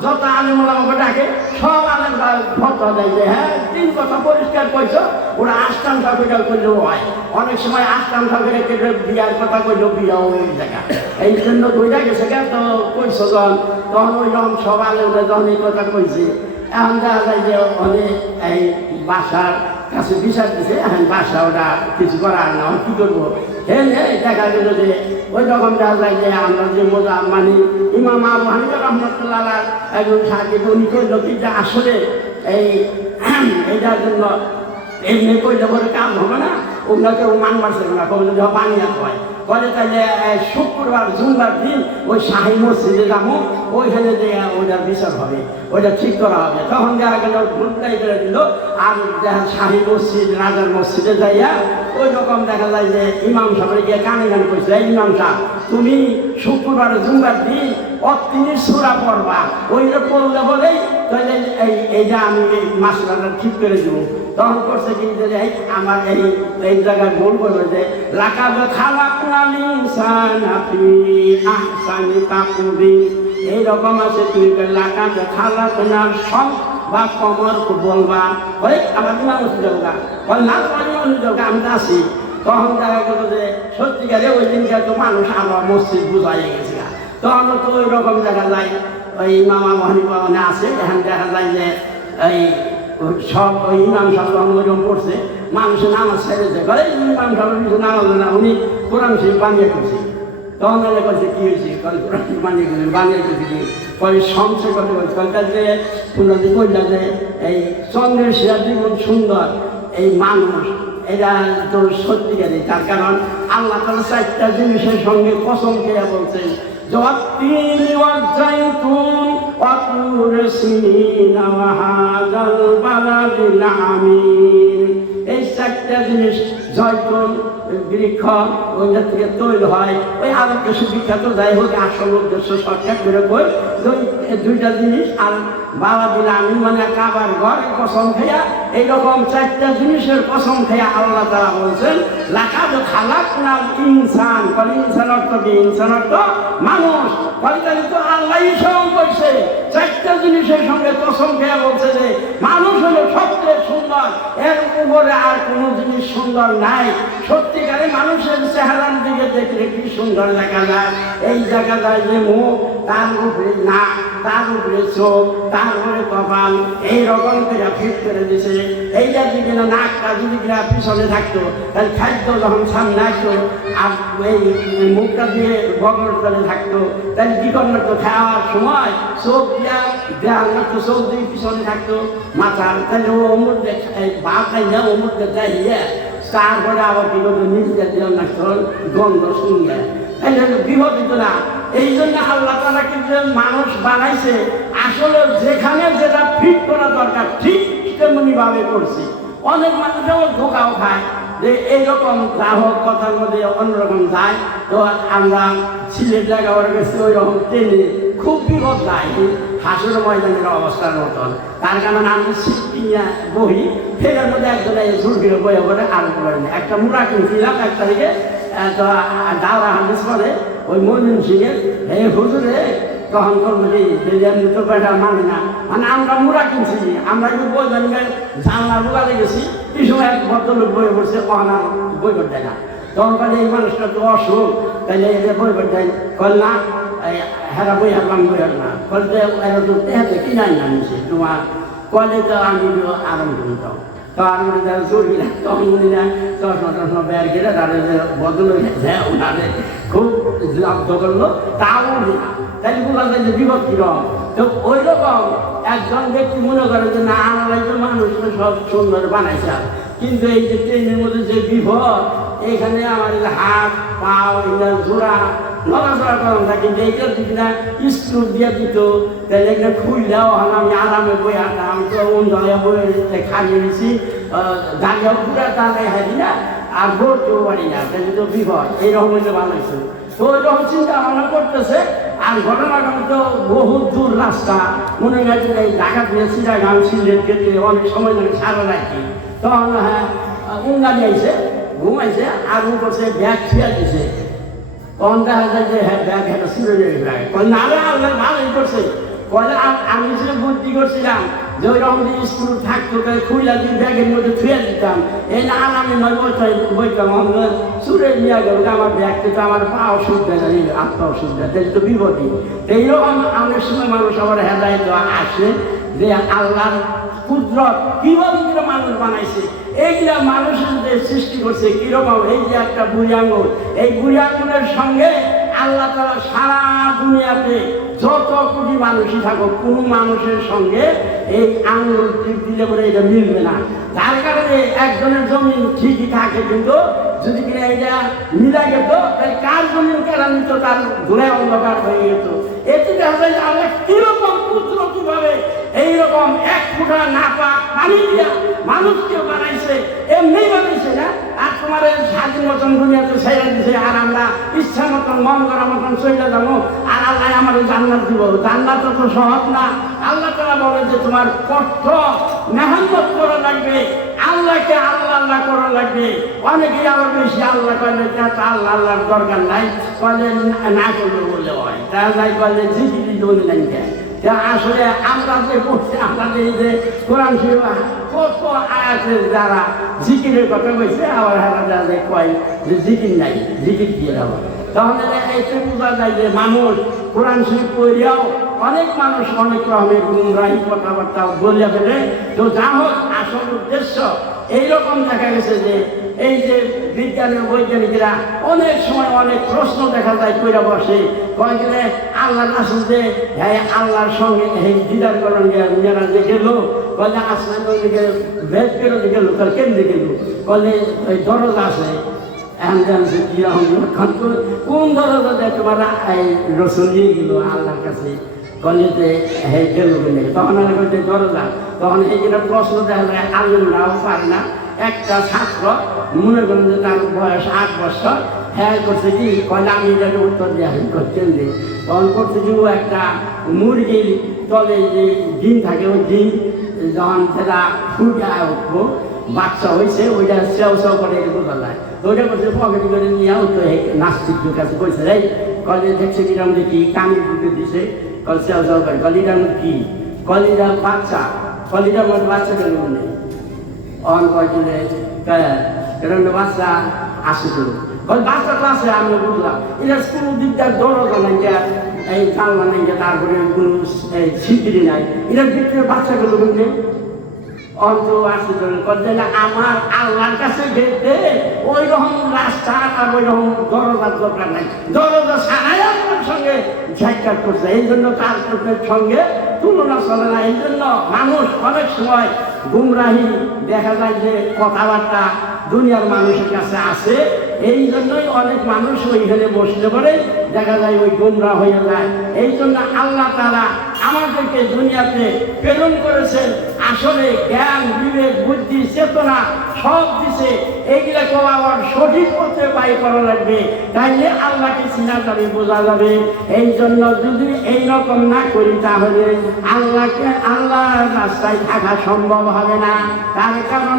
যত আলেমরা আমাকে ডাকে সব আলেমরা ফটো দেয় যে হ্যাঁ 3 কথা পরিষ্কার করছো, ওরা আস্তাম ঠাকুর করলেও হয়। অনেক সময় আস্তাম ঠাকুরে কেটে বিয়ার কথা কইলেও বিয়াও ওই জায়গা। এই জন্য বইটা গেছে কেন তো কইছো যখন, তখন ওই রকম সব আলেমরা যখন এই কথা কইছে। এখন দেখা যায় যে অনেক এই বাসার কাছে বিচার দিছে, এখন বাসা ওটা কিছু করার না, কী করবো। হ্যাঁ দেখা গেল যে ওই রকম দেখা যায় যে আমরা যে মোজা মানে ইমাম আবু হানিফা রাহমাতুল্লাহ একজন সাকিব, উনি কইল কি যে আসলে এইটার জন্য এমনি কইলে বলে কাজ হবে না, ওগুলোকে মান মারছে না, কবে যদি বানিয়ে হয় বলে তাহলে শুক্রবার জুমবার দিন ওই শাহী মসজিদে যাবো, ওইখানে যে ওইটার বিচার হবে, ওইটা ঠিক করা হবে। তখন দেখা গেল ভুলটাই করে দিল। আর শাহী মসজিদ রাজার মসজিদে যাইয়া ওই রকম দেখা যায় যে ইমাম সাহেবের গিয়ে কানে কানে কইছে, ইমাম সাহেব তুমি শুক্রবার জুমবার দিন অতিনি সূরা পড়বা, ওইটা পড়লে বলেই তাহলে এইটা আমি এই মাসলাটা ঠিক করে দেবো। তখন করছে কি যে আমার এই জায়গায় ভুল করবে যে লাকাদ খালাকনাল ইনসানা ফি আহসানি তাকওয়িম, এইরকম আছে তুমি লাকাদ খালাকনাল সব বা কমর বলবা, ওই আমার মানুষ যোগা বল না, তোমার মানুষ যোগা আমি আছি। তখন দেখা গেল যে সত্যিকারে ওই দিনকার তো মানুষ আমার মসজিদ বুঝাই গেছে। তখন তো ওই রকম দেখা যায় ওই মামা মহানিপা মানে আছে, এখন দেখা যায় যে এই সব ওই ইমাম সাহেব ওইরকম করছে, মানুষের নামাজ ছেড়েছে, বলে ইমাম সাহেব কিছু নামাজ না, উনি কোরআন শরীফ বানিয়ে করছে। তখন এলে বলছে কী হয়েছে, কোরআন শরীফ বানিয়ে করছে, বানিয়ে করছে কি কই সংশয় কথা বলছে, কলকাতা যে পুনরাদি কইলা যে এই চন্দ্রের শিরা দ্বিগুণ সুন্দর এই মানুষ, এটা তো সত্যিকারই। তার কারণ আল্লাহ তাআলা 4টা জিনিসের সঙ্গে কসম খেয়ে বলছেন, والتين والزيتون وطور سينين وهذا البلد الأمين। এই 4টা জিনিস, জয়তুন বৃক্ষ ওইটা থেকে তৈরি হয়, ওই আরব দেশে বিখ্যাত, যাই হোক আসল উদ্দেশ্য সরকার করে কই 2টা জিনিস। আর বাবা দিলে আমি মানে কাবার ঘর কসম খেয়া, এইরকম 4টা জিনিসের কসম খেয়া আল্লাহ তাআলা বলছেন লাকাদ খালাকনাল ইনসান। ইনসান অর্থ কি? ইনসান অর্থ মানুষ। তাহলে তো আল্লাহই স্বয়ং করছে 4টা জিনিসের সঙ্গে কসম খেয়া বলছে যে মানুষ হলো সবচেয়ে সুন্দর, এর উপরে আর কোনো জিনিস সুন্দর নাই। সত্যিকারে মানুষের চেহারার দিকে দেখলে কি সুন্দর দেখা যায়। এই দেখা যায় যে মুখ, তার উপরে নাক, তার উপরে চোখ, তার উপরে কপাল, এইরকম করে ফিট করে দিছে। এইটা দিকে না নাকটা যদি পিছনে থাকতো তাহলে খাদ্য যখন সামনে আসতো, আর এই মুখটা দিয়ে বগল করে থাকতো, তাহলে কি করলো তো খাওয়ার সময় চোখ দিয়া দেওয়ার মতো চোখ দিয়ে পিছনে থাকতো মাথার, তাহলে ও অমুক ভাত খাইলে অমুক দেয়, তারপরে আবার কি করতো নিজেদের দেওয়ার না গন্ধ শুনলে, তাহলে বিপদিত না। এই জন্য আল্লাহ তাআলা কিন্তু মানুষ বানাইছে আসলে যেখানে যেটা ফিট করা দরকার ঠিক তেমনি ভাবে করছে। অনেক মানুষ যেমন ধোকাও খায় যে এইরকম গ্রাহক কথার মধ্যে অন্যরকম যায়, তো আমরা সিলেট জায়গার গেছি ওই রকম ট্রেনে খুব বিপদ যায় হাসুর ময়দানের অবস্থার মতন। তার কারণ আমি সিট কিনে বহি, ফেরার মধ্যে একজনে ঝুলকিরে বয়ে পড়ে আর করেন একটা মুড়া কিনছিলাম 1 তারিখে, তো দাওয়া হাদিস করে ওই মইনুল সিংয়ের এই হুজুরে তখন করবো যে এমনি তো বেটা মানে না, মানে আমরা মুড়া কিনছি, আমরা একটু বই জানবেন জানলা বোকালে গেছি, এই সময় এক ভদ্রলোক বই পড়ছে, অনার বই করতে না, তখন বলে এই মানুষটা তো অসুখ, তাহলে এদের বলবেন কল না হেরা বই হারলাম বই হারলাম বলতে এরা তো হাতে কিনাই না নিছে তোমার কলে তো আমি আরাম করতাম। তো আমি যারা চলবি না তখন উনি না চশমা টশমা বের গেলে তাদের বদল হয়ে গেছে, ওনাদের খুব জব্দ করলো, তাও তাই বোঝা যায় যে বিপদ কিরকম। তো ওই রকম একজন ব্যক্তি মনে করে যে না আমরা তো মানুষকে সব সুন্দর বানাইছে, কিন্তু এই যে ট্রেনের মধ্যে যে বিপদ, এইখানে আমার হাত পাও এগুলো জোড়া নড়াচড়া করানো থাকে, কিন্তু এইটা যদি না স্ক্রু দিয়ে দিত তাহলে এখানে খুললেও হন আমি আরামে বই হাঁটা, আমি তো অন্ধ বই খাইয়ে নিছি দাঁড়িয়েও পুরা দাঁড়াই হারি না আর বলতেও পারি না, তাহলে তো বিপদ এইরকম হইলে ভালো হয়েছে। তো ওইরকম চিন্তা ভাবনা করতেছে। আর ঘটনাটা তো বহু দূর রাস্তা, মনে গেছে এই ঢাকা থেকে চিড়াগাঁও সিলেট গেতে অনেক সময় লাগে সারা রাখি। তখন হ্যাঁ উঙ্গা দিয়েছে ঘুমাইছে আর ও করছে ব্যাগ ছিয়া দিছে, তখন দেখা যায় যে হ্যাঁ ব্যাগ একটা ছিঁড়ে যায়, না আল্লাহ ভালোই করছে। বলে আমি সেটা বুদ্ধি করছিলাম যে ওই রকম যদি স্কুল থাকতো তাহলে খুললা দিয়ে ব্যাগের মধ্যে ছুঁয়ে দিতাম, এই না আমি নয় বইতাম ছুঁড়ে নিয়ে গেল আমার ব্যাগটা তো আমার পা অসুবিধা জানি আত্মা অসুবিধা, তাহলে তো বিপদই। এইরকম অনেক সময় মানুষ আবার হেদায়ত আসে যে আল্লাহর কুদরত কিভাবে মানুষ বানাইছে, এইগুলা মানুষের যে সৃষ্টি করছে কিরকম। এই যে একটা বুড়ি আঙুল, এই বুড়ি আঙুলের সঙ্গে আল্লাহ তাআলা সারা দুনিয়াতে যত কোটি মানুষই থাকুক কোন মানুষের সঙ্গে এই আঙুল টিপ দিলে পরে এটা মিলবে না। যার কারণে একজনের জমি ঠিকই থাকে, কিন্তু যদি কিনা এটা মিলা যেত তাই কার জমি কেনা নিত তার ঘুরে অন্ধকার হয়ে যেত। এতে দেখা যায় যে আল্লাহ কিরকম কুদরতিভাবে এইরকম এক ফুটা না পাক পানি দিয়া মানুষকে বানাইছে, এমনি বানাইছে না। আর তোমার স্বাধীন মতন দুনিয়াতে ছেড়ে দিছে, আর আমরা ইচ্ছা মতন মন করা মতন চলে যাবো, আর আল্লাহ আমাদের জান্নাত দিব। জান্নাত তো সহজ না। আল্লাহ তাআলা বলে যে তোমার কষ্ট মেহনত করা লাগবে, আল্লাহকে আল্লাহ আল্লাহ করা লাগবে। অনেকেই আবার বেশি আল্লাহ করলে আল্লাহ আল্লাহর দরকার নাই, বলে না করলে বললে হয়, তারা যাই বললে জিকিরি বলে নেন। আসলে আমরা যে পড়ছি, আমাদের যে কোরআন শরীফ কত আয়াতের যারা জিকিরের কথা কইছে, আবার হারা যারা কয় যে জিকির নাই, জিকির দিয়ে দেওয়া। তাহলে এতে বোঝা যায় যে মানুষ কোরআন শরীফ পড়িয়াও অনেক মানুষ অনেক রকমের গুমরাহি কথাবার্তা বলিয়া ফেলে। তো যা হোক আসল উদ্দেশ্য এইরকম দেখা গেছে যে এই যে বিজ্ঞানের বৈজ্ঞানিকরা অনেক সময় অনেক প্রশ্ন দেখা যায় কইরা বসে, কয় গেলে আল্লাহ রাসূল যে হ্যাঁ আল্লাহর সঙ্গে এই দিদার করেন যারা যে গেল, কলে আসলে ভেদ বেরোতে গেল, তার কেন্দ্রে গেল, কলে ওই দরজা আছে কোন দরজা দেয় তোমার এই রসুল নিয়ে গেল আল্লাহর কাছে, কলেজে হ্যাঁ গেল তখন দরজা। তখন এই যেটা প্রশ্ন দেখা যায় আল্লাহরাও পারে না। একটা ছাত্র মনে করেন যে তার বয়স 8 বছর, হ্যাঁ করছে কি কলে আমি এটাকে উত্তর দেওয়া করছেন যে তখন করছে যে ও একটা মুরগির তলে যে ডিম থাকে, ওই ডিম যখন সেটা ফুটে উঠবো বাচ্চা হয়েছে ওইটা সেও সেও করে বোঝা যায়। তো ওইটা করছে পকেট করে নিয়ে তো নাস্তিকদের কাছে কইছে রে কলে দেখছে কিরম দেখি কানে ঢুকে দিছে, কল সেও সেও করে কলিটার কি কলিটা বাচ্চা, কলিটার মধ্যে বাচ্চা কেন নেই অন কয়েছে এরকম বাচ্চা আসে তো বাচ্চা তো আসে। আমি বুঝলাম এটা কোনো দিকটার দরজা নাই, এই জানলা নেই, তারপরে কোনো সিঁড়ি নাই, এটার ভিতরে বাচ্চাগুলো কিন্তু অন্ত আসে না। আমার আল্লাহর কাছে যেতে ওই রকম রাস্তা আর ওই রকম দরজার দরকার নাই, দরজা ছাড়াই আপনার সঙ্গে ঝাঁকার করছে, এই জন্য তার সঙ্গে তুলনা চলে না। এই জন্য মানুষ অনেক সময় গুমরাহি দেখা যায় যে কথাবার্তা দুনিয়ার মানুষের কাছে আসে, এই জন্যই অনেক মানুষ ওইখানে বসলে পরে দেখা যায় ওই গুমরা হয়ে যায়। এই জন্য আল্লাহ তাআলা আমাদেরকে দুনিয়াতে প্রেরণ করেছেন, আসলে জ্ঞান বিবেক বুদ্ধি চেতনা সব দিছে, এইগুলাকে আবার সঠিক পথে বাই করা লাগবে, তাইলে আল্লাহকে চিনা যাবে বোঝা যাবে। এই জন্য যদি এইরকম না করি তাহলে আল্লাহকে আল্লাহর রাস্তায় থাকা সম্ভব হবে না। তার কারণ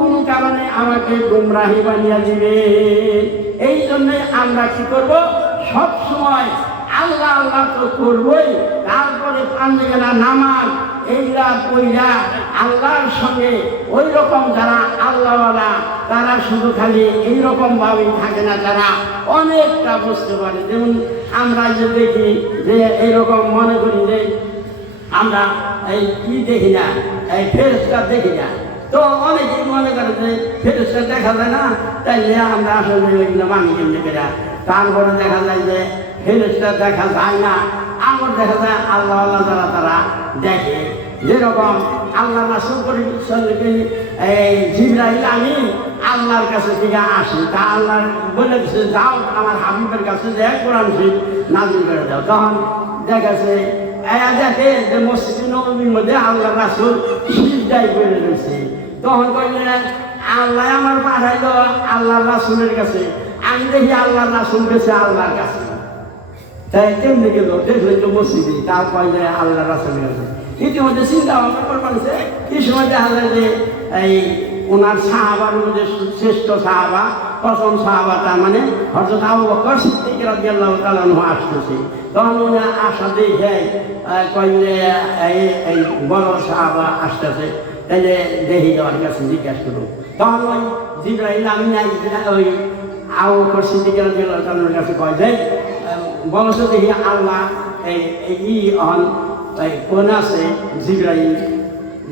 কোনো কারণে আমাকে গুমরাহি বানিয়ে দিবে। এই জন্যে আমরা কি করব, সব সময় আল্লাহ আল্লাহ তো করবই, তারপরে পাঞ্জেলা নামাজ এইরা পইরা আল্লাহর সঙ্গে ওই রকম যারা আল্লাহওয়ালা তারা শুধু খালি এইরকম ভাবেই থাকে না, তারা অনেকটা বুঝতে পারে। যেমন আমরা যে দেখি যে এইরকম মনে করি যে আমরা এই কি দেখি না, এই ফেরেশতা দেখি না, তো অনেকেই মনে করে যে ফেরেশতা দেখা যায় না, তাইলে আমরা আসলে এগুলো মানি কেমনি করে। তারপরে দেখা যায় যে ফেরেশতা দেখা যায় না, আমার দেখা যায় আল্লাহ আল্লাহ যারা তারা দেখে। যেরকম আল্লাহ রাসূল এই জিবরাইল আমিন আল্লাহর কাছে থেকে আসে, তা আল্লাহ বলে দিচ্ছে যাও আমার হাবিবের কাছে যে কোরআন শরীফ নাযিল করে দাও। তখন দেখেছে দেখে যে মসজিদ নববীর মধ্যে আল্লাহ রাসূল সিজদায় পড়ে রয়েছে। তখন কইলেন আল্লাহ আমার পাঠাইলো আল্লাহ রাসূলের কাছে, আমি দেখি আল্লাহ রাসূল গেছে আল্লাহর কাছে। তাই কেমনি গেল দেখলে তো মসজিদে, তাও কয় যে আল্লাহ রাসূলের কাছে। ইতিমধ্যে চিন্তা ভাবনা করছে কি সময় দেখা যায় যে এই ওনার সাহাবার মধ্যে শ্রেষ্ঠ সাহাবা, প্রথম সাহাবা তার মানে হযরত আবু বকর সিদ্দিক রাদিয়াল্লাহু তাআলা আনহু আসতেছে। তখন উনি আসা দেখে কইলে এই বড় সাহাবা আসতেছে, তাইলে দেখি ওর কাছে জিজ্ঞাসা করো। তখন ওই জিবরাইল আমিন ওই আবু বকর সিদ্দিক রাদিয়াল্লাহু তাআলার কাছে কয় যে বলছো দেখি আল্লাহ এই কোন আছে জিবরাইল,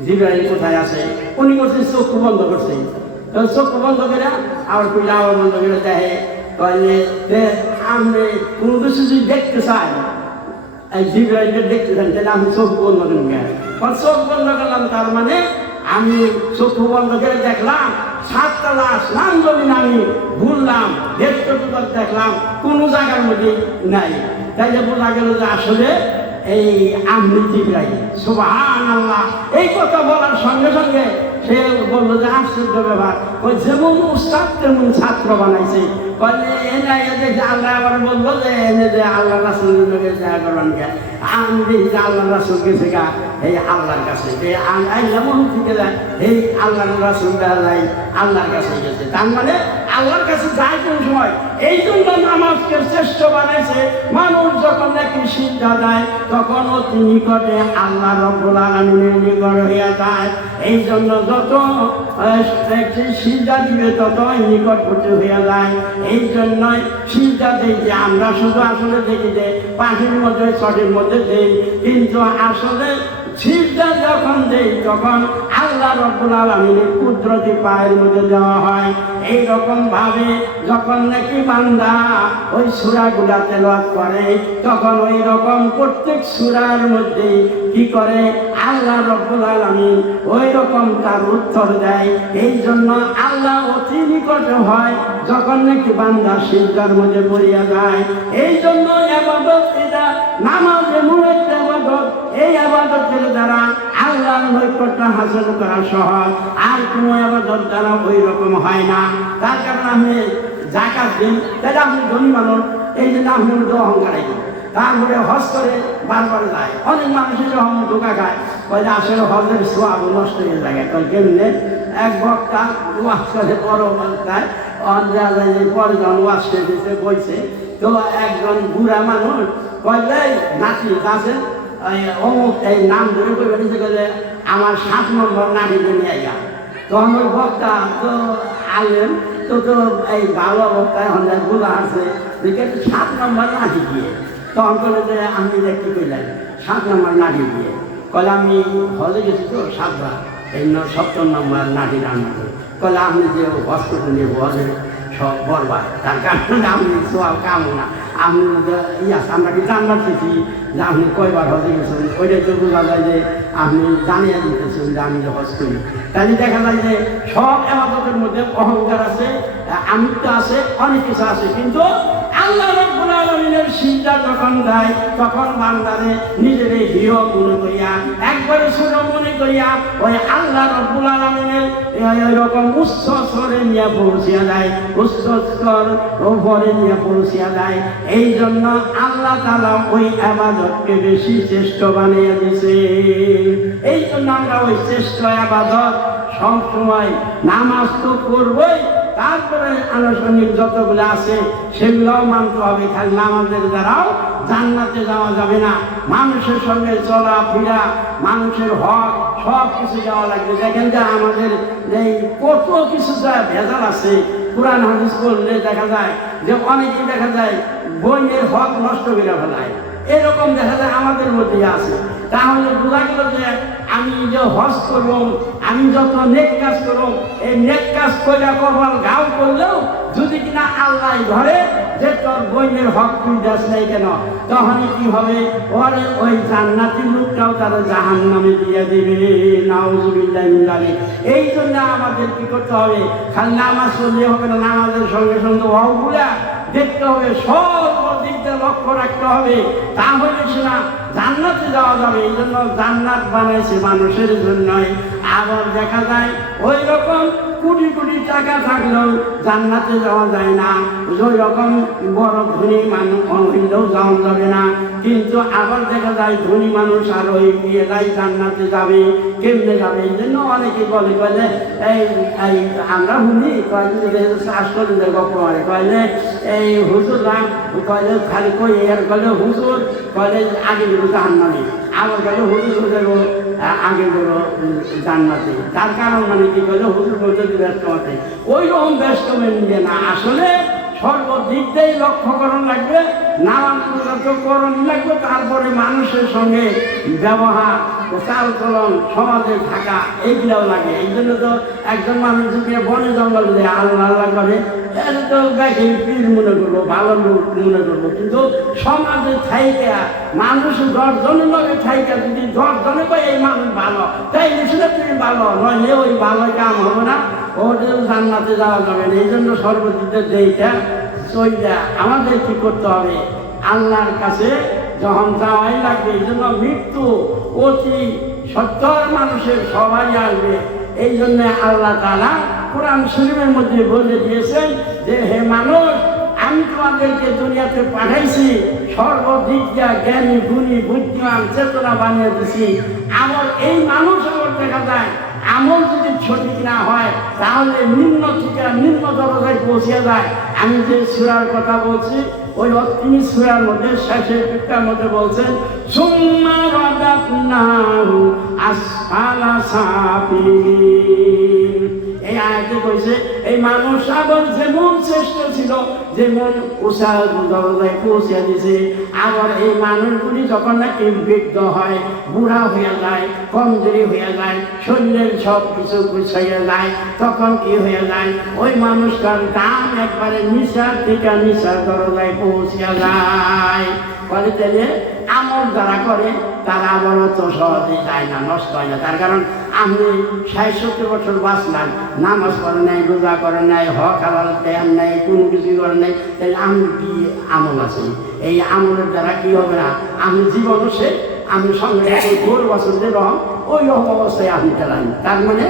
জিবরাইল কোথায় আছে? উনি করছে চক্ষু বন্ধ করছে। চক্ষু বন্ধ করে আবার কইলে আবার বন্ধ করে দেখে, কইলে আপনি কোনো কিছু যদি দেখতে চাই, জিবরাইলকে দেখতে চান, তাহলে আমি চক্ষু বন্ধ করেন গেল। চোখ বন্ধ করলাম, তার মানে আমি চক্ষু বন্ধ করে দেখলাম 7তলা আসলাম জমিন আমি ঘুরলাম, দেখতে দেখলাম কোনো জায়গার মধ্যে নাই। তাইলে বোঝা গেল যে আসলে এই আপনি জিবরাইল। সুবহানাল্লাহ। এই কথা বলার সঙ্গে সঙ্গে সে বললো যে আশ্চর্য ব্যাপার, ওই যেমন উস্তাদ তেমন ছাত্র বানাইছে। আল্লাহ আবার বলবো যে এনে যে আল্লাহ রাসূলের লগে দেখা করবেন কে, আমি দেখি যে আল্লাহ রাসূল গেছে গা এই আল্লাহর কাছে, যেমন থেকে যায় এই আল্লাহ রাসূল যায় আল্লাহর কাছে গেছে। তার মানে আল্লাহর কাছে যায় কোন সময়? এই জন্য নামাজকে শ্রেষ্ঠ বানাইছে। মানুষ যখন নাকি সিজদা দেয় তখন অতি নিকটে আল্লাহ রাব্বুল আলামিনের নিকট হইয়া যায়। এই জন্য যত সিজদা দিবে ততই নিকটবর্তী হইয়া যায়। এই জন্যই সিজদা দেই যে আমরা শুধু আসলে দেখি যে পাখির মধ্যে ছটির মধ্যে দেই, কিন্তু আসলে সিজদা যখন দেই তখন আল্লাহ রাব্বুল আলামিনের কুদরতি পায়ের মধ্যে দেওয়া হয়। এইরকম ভাবে যখন নাকি বান্দা ওই সূরাগুলা তেলাওয়াত করে তখন ওই রকম প্রত্যেক সূরার মধ্যে কি করে আল্লাহ রাব্বুল আলামিন ওই রকম তার উত্তর দেয়। এই জন্য আল্লাহ অতি নিকট হয় যখন নাকি বান্দা সিজদার মধ্যে পড়িয়া যায়। এই জন্য ইবাদত এটা নামাজ এমন একটা ইবাদত, এই ইবাদতের দ্বারা আল্লাহর নৈকট্য হাসিল করা সহজ, আর কোনো ইবাদত দ্বারা ওই রকম হয় না। তার কারণে আপনি যাকাত দিন, তাহলে আপনি ধনী মানুষ, এই জন্য আপনি মধ্যে অহংকার আইন। তারপরে হজ করে বারবার যায়। অনেক মানুষের যখন ধোকা খায়, কয় যে আসলে হজের সোয়াব নষ্ট হয়ে যায়। কয় কেমনে? এক বক্তা ওয়াজ করে, বড় বক্তায় পরে যখন ওয়াজ শেষে বলছে, তো একজন বুড়া মানুষ কয় যে নাতি আছেন অমুক এই নাম ধরে কইবে নিচে গেলে আমার 7 নম্বর নাতিকে নিয়ে যা। তো আমার বক্তা তো আলেন, তো এই ভালো বক্তা এখন বুড়া আছে দেখে 7 নম্বর নাতি দিয়ে। তখন বলে যে আমি দেখতে কইলাম 7 নম্বর নাতি দিয়ে। কলে আমি হলে গেছি তো 7 বার, এই 70 নম্বর নাতি রান্না করি। কলে আপনি যে হসপিটাল নিয়ে বলে সব বলবা, তার কারণে আপনি সব কামো না। আপনি আমরা কি জানবার চেয়েছি যে আপনি কয়বার হজে গেছেন, ওইটাই তো বোঝা যায় যে আপনি জানিয়ে দিতেছেন যে আমি যে হজ করি। তাহলে দেখা যায় যে সব ইবাদতের মধ্যে অহংকার আছে, আমিত্ব আছে, অনেক কিছু আছে, কিন্তু আল্লাহ রাব্বুল আলামিনের সিজদা যখন দেয় তখন বান্দারে নিজের হিরো মনে করিয়া, একবারে ছোট মনে করিয়া ওই আল্লাহ রাব্বুল আলামিনের এরকম উচ্চ স্তরে নিয়ে পৌঁছিয়া যায়, উচ্চ স্তর উপরে নিয়ে পৌঁছিয়া যায়। এই জন্য আল্লাহ তাআলা ওই ইবাদতকে বেশি শ্রেষ্ঠ বানিয়ে দিয়েছে। এই জন্য আমরা ওই শ্রেষ্ঠ ইবাদত সবসময় নামাজ তো করবই, তারপরে আনুষঙ্গিক যতগুলো আছে সেগুলোও মানতে হবে। খালি নামাজের দ্বারাও জান্নাতে যাওয়া যাবে না। মানুষের সঙ্গে চলাফেরা, মানুষের হক সব কিছু দেওয়া লাগবে। দেখেন যে আমাদের এই কত কিছু যা ভেজাল আছে, কোরআন হাদিস পড়লে দেখা যায় যে অনেকেই দেখা যায় বইয়ের হক নষ্ট করে ফেলায়, এরকম দেখা যায় আমাদের মধ্যে আছে। তাহলে বোঝা গেল যে আমি যে হজ করব, আমি যত নেক কাজ করব, এই নেক কাজ করে কপাল গাও করলেও যদি কিনা আল্লাহ ধরে যে তোর বইয়ের হক তুই দেশ নেই কেন, তখনই কি হবে, ওরে ওই জান্নাতি লোকটাও তারা জাহান্নামে দিয়ে দিবে। নাউজুবিল্লাহ মিন যালিক। এই জন্য আমাদের কি করতে হবে, খালি নামাজ পড়লে হবে না, নামাজের সঙ্গে সঙ্গে হকগুলা দেখতে হবে, সর্বদিক দিয়ে লক্ষ্য রাখতে হবে, তাহলে সেনা জান্নাতে যাওয়া যাবে। এই জন্য জান্নাত বানাইছে মানুষের জন্যই। আবার দেখা যায় ওই রকম কোটি কোটি টাকা থাকলেও জান্নাতে যাওয়া যায় না, ওই রকম বড় ধনী মানুষ হইলেও যাওয়া যাবে না। কিন্তু আবার দেখা যায় ধনী মানুষ আর ওই মেয়েরাই জান্নাতে যাবে, কেমনে যাবে? এই জন্য অনেকে বলে কয়লে এই আমরা শুনি কয়লে চাষ করে গল্প করে কয়লে এই হুজুররা কয়লে খালি কই আর কয়লে হুজুর কয়লে আগে দেবো জাহান্নামে, আবার কয়লে হুজুর দেবো আগে দেবো জান্নাতে। তার কারণ মানে কি কয়লে হুজুর যদি ব্যস্ত আছে, ওই রকম ব্যস্ত মেনে না। আসলে সর্বদিক দিয়েই লক্ষ্যকরণ লাগবে, নানান লাগবে, তারপরে মানুষের সঙ্গে ব্যবহার, চাল চলন, সমাজে থাকা, এইগুলাও লাগে। এই জন্য তো একজন মানুষ যদি বনে জঙ্গল দিয়ে আল্লাহ আল্লাহ করে, এটা তো দেখে পীর মনে করবো, ভালো লোক মনে করবো, কিন্তু সমাজে থাইকা মানুষ 10 জনের লগে থাইকা যদি 10 জনে কয় এই মানুষ ভালো, তাই নিশ্চয় তুমি ভালো, নইলে ওই ভালো কাম হবে না, ওদের জান্নাতে যাওয়া যাবে না। এই জন্য সর্বদিকের যেইটা চইটা আমাদের কি করতে হবে, আল্লাহর কাছে যখন যাওয়াই লাগবে। এই জন্য মৃত্যু অতি সত্তর মানুষের সবাই আসবে। এই জন্য আল্লাহ তাআলা কোরআন শরীফের মধ্যে বলে দিয়েছেন যে হে মানুষ, আমি তোমাদেরকে দুনিয়াতে পাঠাইছি, সর্বদিক দিয়া জ্ঞানী, গুণী, বুদ্ধিমান, চেতনা বানিয়ে দিছি। আমার এই মানুষ আবার দেখা যায় আমল যদি সঠিক না হয় তাহলে নিম্ন থেকে নিম্ন দরজায় পৌঁছে যায়। আমি যে সূরার কথা বলছি ওই তিনি সূরার মধ্যে শেষের দিকটার মধ্যে বলছেন সুম্মা রাদাতনাহু আসফালা সাফিলিন। এই আয়াতে কইছে এই মানুষ আবার যেমন শ্রেষ্ঠ ছিল, যেমন উষা দরজায় পৌঁছে দিছে, আবার এই মানুষগুলি যখন নাকি বৃদ্ধ হয়, বুড়া হয়ে যায়, কমজোরি হয়ে যায়, শরীরের সব কিছু গুছাইয়া যায়, তখন কি হয়ে যায়, ওই মানুষটার দাম একবারে নিশার থেকে নিশার দরজায় পৌঁছে যায়। বলে তাহলে আমল যারা করে তারা আবার অত সহজে যায় না, নষ্ট হয় না। তার কারণ আপনি 60-70 বছর বাঁচলেন, নামাজ পড়েন নাই, রোজা করেন নাই, হক হালাল দেন নাই, কোনো কিছু করেন নাই, তাহলে আমি কি আমল আছে? এই আমলের দ্বারা কি হবে না, আমি জীবনও সে আমি সঙ্গে গোল বছর যে রকম ওই রকম অবস্থায় আপনি চালান। তার মানে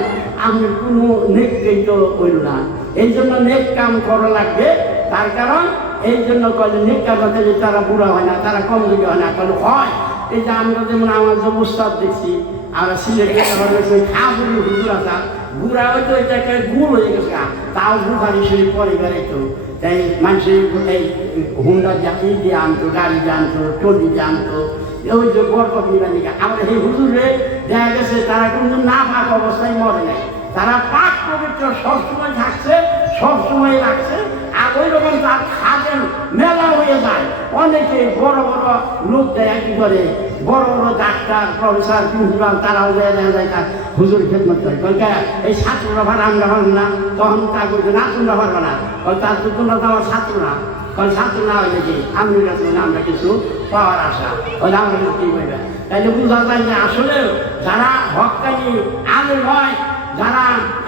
আমি কোনো নেককেই তো হইল না। এই জন্য নেক কাম করা লাগবে। তার কারণ এই জন্য কলে নেক কাজ হতে যে তারা বুড়া হয় না, তারা কমজোরি হয় না, কলে হয়। এই যে আমরা যেমন আমার যে উস্তাদ দেখছি, আমরা সিলেটে খাবুলি হুজুর আসা বুড়া হয়তো এটাকে গুড় হয়ে গেছে, তাও বুখারি শরীফ পরিবারে তো তাই মানুষের এই হুন্ডা দিয়ে আনতো, গাড়ি দিয়ে আনতো, টলি দিয়ে আনতো, ওই যে বরকত নিবেন দিকে। আমরা এই হুজুরে দেখা গেছে তারা কিন্তু না পাক অবস্থায় মরে নাই, তারা পাক পবিত্র সবসময় থাকছে, সবসময় রাখছে। আর ওই রকম তার খাদের মেলা হয়ে যায়। অনেকে বড় বড় লোক দেয় কি করে, বড় বড় ডাক্তার, প্রফেসর, প্রিন্সিপাল, তারাও দেয় দেখা যায় তার হুজুর খেদমত করে। বলকে এই ছাত্ররা ভাড়া আমরা পারবো না, তখন তা বলছে না তোমরা পারবো না, তার তো তোমরা তো আমার ছাত্র না, কারণ ছাত্র না হলে কি আমি কাছে আমরা কিছু পাওয়ার আশা, ওই আমরা কিছু কি বলবে। তাইলে বোঝা যায় যে আসলে যারা হক্কানি আলেম হয়, যারা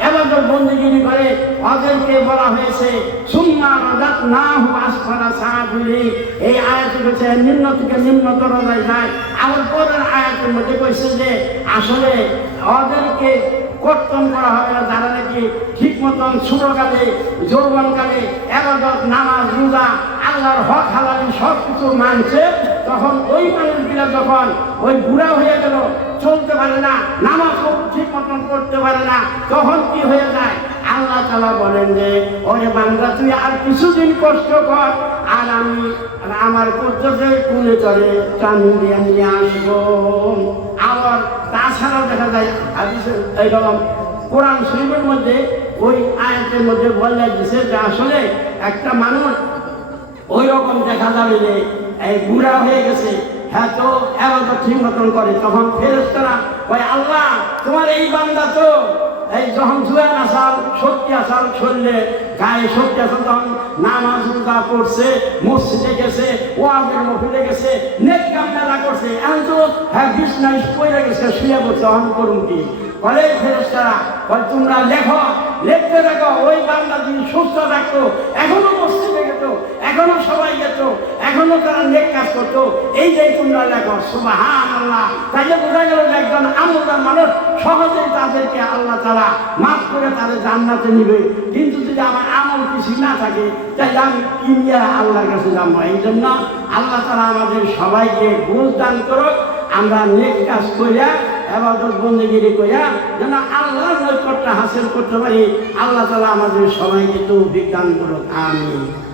এবাদত বন্দেগী করে, ওদেরকে বলা হয়েছে সুম্মা রাদাতনাহু আসফালা সাফিলিন। এই আয়াতে কইছে নিম্ন থেকে নিম্ন দরজায় যায়। আবার পরের আয়াতের মধ্যে কইছে যে আসলে ওদেরকে কর্তন করা হবে না, যারা নাকি ঠিক মতন ছোটকালে যৌবনকালে এবাদত, নামাজ, রোজা, আল্লাহর হক হালালি সব কিছু মানছে, তখন ওই মানুষগুলা যখন ওই বুড়া হয়ে গেল, চলতে পারে না, নামাজ ঠিক মতন করতে পারে না, তখন কি হয়ে যায়, আল্লাহ তাআলা বলেন যে ওরে বান্দা তুই আর কিছুদিন কষ্ট কর, আর আমি আমার কর্তব্যের কুলে চড়ে টানি দিয়ে নিয়ে আসবো। আবার তাছাড়াও দেখা যায় হাদিসে এইরকম কোরআন শরীফের মধ্যে ওই আয়াতের মধ্যে বলা দিছে যে আসলে একটা মানুষ ওই রকম দেখা যাবে যে এই বুড়া হয়ে গেছে, হ্যাঁ তো এবাদত ঠিক মতন করে, তখন ফেরেশতারা কয় আল্লাহ তোমার এই বান্দা তো এই যখন জুয়ান আসাল শক্তি আসাল শরীরে গায়ে শক্তি আসাল, তখন নামাজ রোজা করছে, মসজিদে গেছে, ওয়াজের মহফিলে গেছে, নেক কাম মেলা করছে, এখন তো হ্যাঁ বিছনায় পড়ে গেছে, শুয়ে পড়ছে, অন করুন কি বলে ফেরেশতারা কয় তোমরা লেখো, লিখতে থাকো ওই বান্দা যদি সুস্থ থাকতো, এখনো মসজিদে যেত, এখনো সবাই যেত, এখনো তারা নেক কাজ করতো, এই যে তোমরা লেখো। সুবহানাল্লাহ। তাইলে বোঝা গেল যে একজন আমলদার মানুষ সহজেই তাদেরকে আল্লাহ তাআলা মাফ করে তাদের জান্নাতে নিবে। কিন্তু যদি আমার আমল কিছু না থাকে তাহলে আমি কি নিয়ে আল্লাহর কাছে যাবো? এই জন্য আল্লাহ তাআলা আমাদের সবাইকে বুঝ দান করুক, আমরা নেক কাজ করিয়া ইবাদত বন্দেগী করিয়া যেন আল্লাহর নৈকট্য হাসিল করতে পারি। আল্লাহ তাআলা আমাদের সবাইকে তৌফিক দান করুক। আমিন।